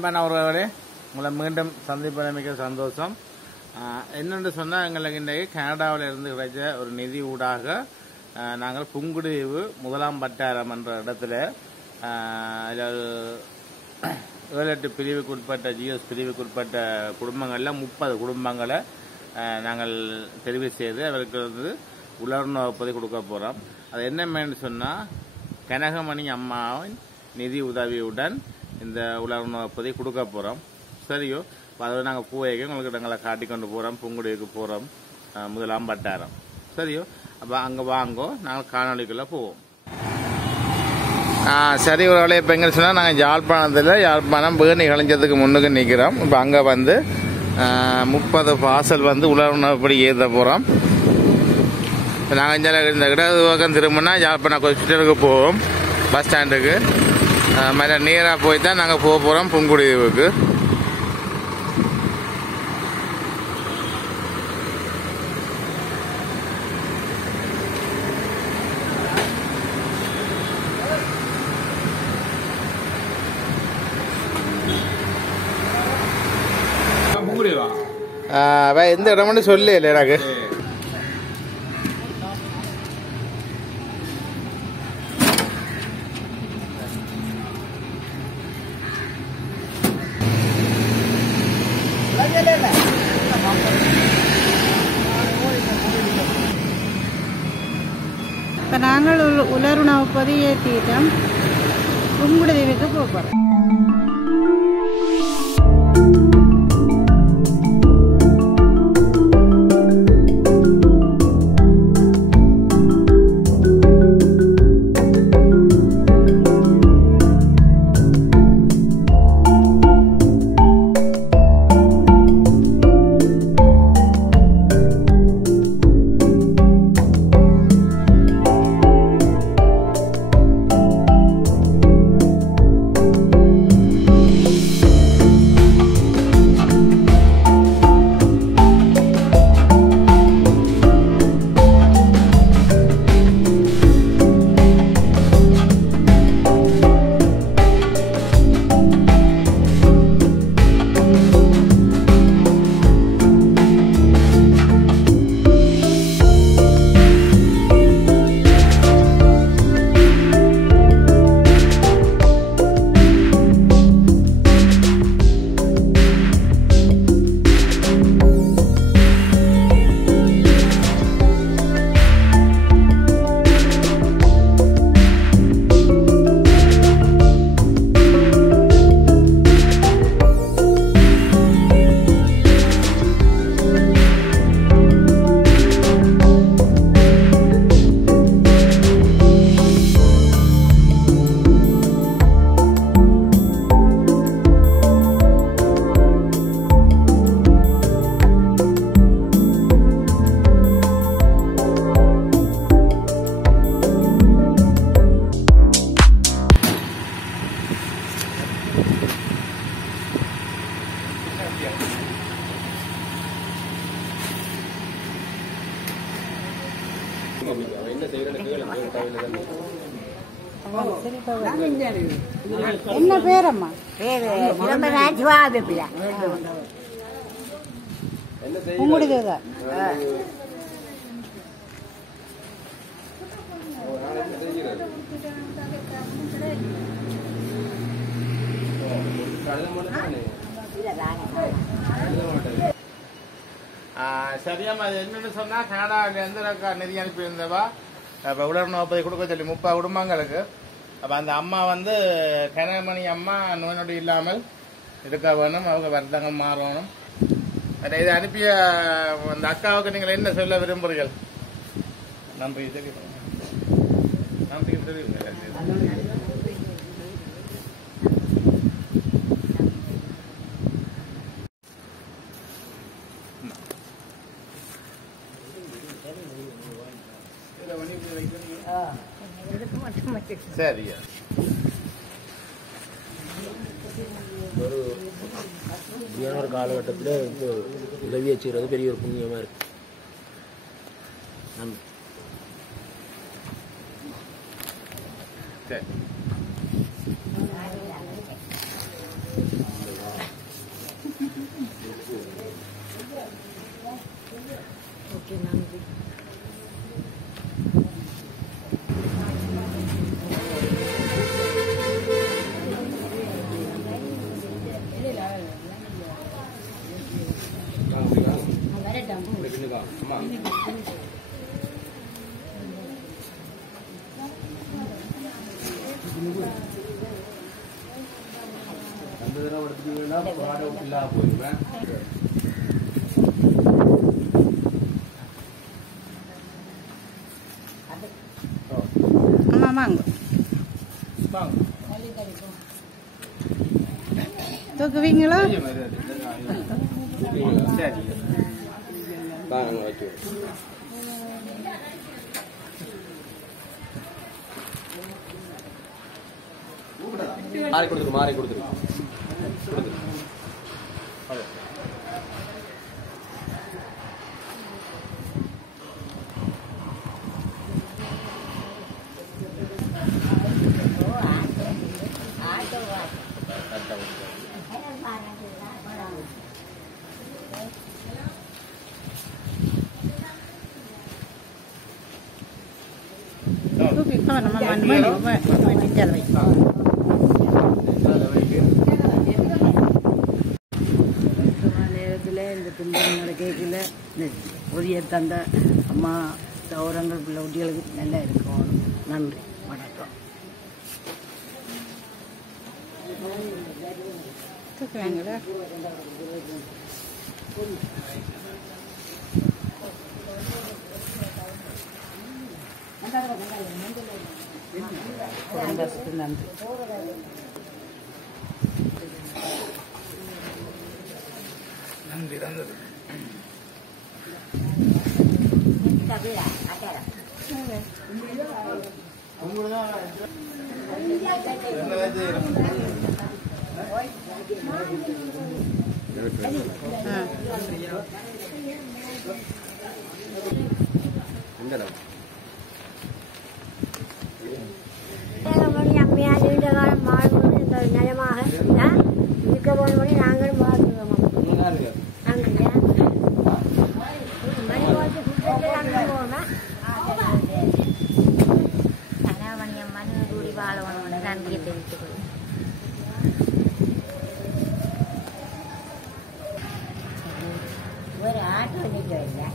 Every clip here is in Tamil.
அன்பானவர்களே, உங்களை மீண்டும் சந்திப்பதில் மிக சந்தோஷம். என்னென்று சொன்னால், எங்களுக்கு இன்றைக்கு கனடாவில் இருந்து கிடைச்ச ஒரு நிதி ஊடாக நாங்கள் புங்குடுதீவு 1ஆம் வட்டாரம் என்ற இடத்துல 7-8 பிரிவுக்குட்பட்ட ஜிஎஸ் பிரிவுக்குட்பட்ட குடும்பங்களில் 30 குடும்பங்களை நாங்கள் தெரிவு செய்து அவருக்கு வந்து உலர்ண வகுப்பதை கொடுக்க போகிறோம். அது என்னமென்னு சொன்னால், கனகமணி அம்மாவின் நிதி உதவியுடன் இந்த உலர்ண வகுப்பதை கொடுக்க போகிறோம். சரியோ, அதாவது நாங்கள் பூவைக்கு உங்களுக்கு இடங்களை காட்டி கொண்டு போகிறோம். புங்குடுதீவுக்கு போகிறோம், 1ஆம் வட்டாரம். சரியோ, அப்போ அங்கே வாங்கோ, நாங்கள் காணொலிக்குள்ளே போவோம். சரி, ஒரு வேலையை இப்போ எங்கே சொன்னால், நாங்கள் யாழ்ப்பாணம் பேணி கலைஞ்சதுக்கு முன்னுக்கு நிற்கிறோம். இப்போ அங்கே வந்து 30 பார்சல் வந்து உலர்ணப்படி ஏற்ற போகிறோம். இப்போ நாங்கள் இந்த இடது பக்கம் திரும்பினா யாழ்ப்பாணம் ஹாஸ்பிட்டலுக்கு போவோம், பஸ் ஸ்டாண்டுக்கு. மேலே நேராக போய் தான் நாங்கள் போக போகிறோம் புங்குடுதீவுக்கு. எந்த இடம்னு சொல்லு இல்லை எனக்கு. இப்போ நாங்கள் உலர்ணவு பதிவேற்றிட்டோம், புங்குடுதீவுக்கு போகிறோம். என்ன பேரம்மா? புங்குடுதீவு தான். சரியாம்மா, அது என்னன்னு சொன்னால், கனடாவில் எந்த நிதி அனுப்பியிருந்தவா இப்போ உலர்ண வகுப்பதை கொடுக்க சொல்லி 30 குடும்பங்களுக்கு. அப்போ அந்த அம்மா வந்து கனகமணி அம்மா நோய் நொடி இல்லாமல் இருக்க வேணும், அவங்க வருத்தங்கள் மாறணும். இதை அனுப்பிய அந்த அக்காவுக்கு நீங்கள் என்ன சொல்ல விரும்புகிறீர்கள்? நன்றி தெரியும், நன்றி தெரியும். சரியா, ஒரு காலகட்டத்தில் உதவியை செய்கிறது பெரிய ஒரு புண்ணியமாக இருக்கு. சரி. ஓகே நன்றி. அம்மா வாங்க தூக்குவீங்களா? மாறி கொடுத்துரு தூக்கி நம்ம நேரத்தில் இந்த துன்பங்களை கேட்கல உரிய தந்த அம்மா சௌரங்கள் பிள்ளை குட்டிகளுக்கு நல்லா இருக்கும். நன்றி, வணக்கம். தூக்குவாங்களா? நன்றி. நன்றி தந்தது. அம்மையார் நீண்ட காலம் வாழ்வு நலமாக இருக்க போனபடி நாங்களும் வாழ்த்துவோம். கணவனியம் மண் கூடி வாழவனோட நன்றியை தெரிவித்துக் கொள்ளும். ஒரு ஆட்டோ நிற்க இல்லை,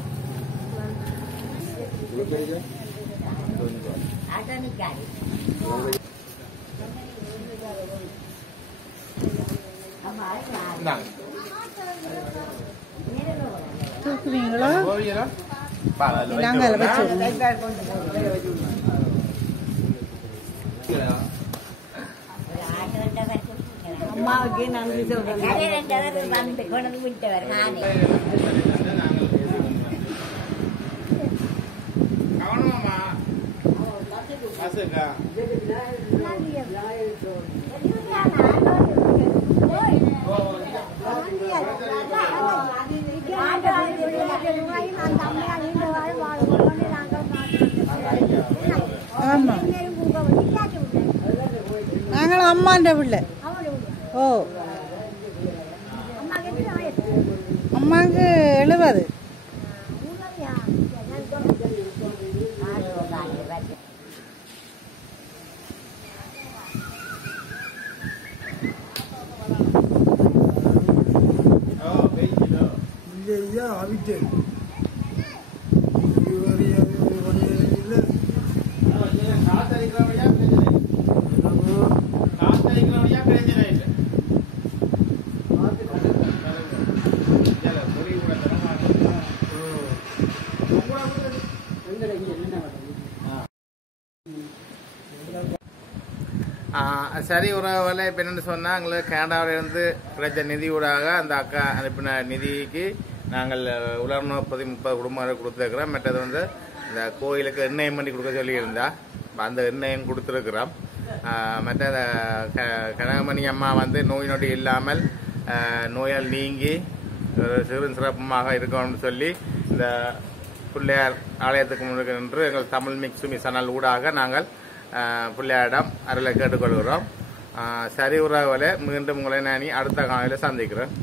ஆட்டோ நிற்காது. தூக்குவீங்களா? நாங்கள் வச்சுருவோம். அம்மாவுக்கு நன்றி சொல்றேன். வந்து கொண்டு விட்டவர் நானே. ஆமா, நாங்களும் அம்மாண்ட பிள்ளை. ஓ, அம்மாவுக்கு 70. சரி, உறவுகளை இப்போ என்னென்னு சொன்னால், எங்களுக்கு கனடாவிலிருந்து கிடைச்ச நிதியூடாக அந்த அக்கா அனுப்பின நிதிக்கு நாங்கள் உலர்ண 30 குடும்பங்களை கொடுத்துருக்குறோம். மற்றது வந்து இந்த கோயிலுக்கு எண்ணெயம் பண்ணி கொடுக்க சொல்லியிருந்தா, அந்த எண்ணெயம் கொடுத்துருக்குறோம். மற்ற கனகமணி அம்மா வந்து நோய் நொடி இல்லாமல் நோயால் நீங்கி சிறு சிறப்புமாக இருக்கணும்னு சொல்லி இந்த பிள்ளையார் ஆலயத்துக்கு முன்னுக்கு நின்று எங்கள் தமிழ் மிக்ஸ் சேனல் ஊடாக நாங்கள் பிள்ளையாரிடம் அருளை கேட்டுக்கொள்கிறோம். சரி உறவுகளே, மீண்டும் உங்களை நான் அடுத்த காலையில் சந்திக்கிறேன்.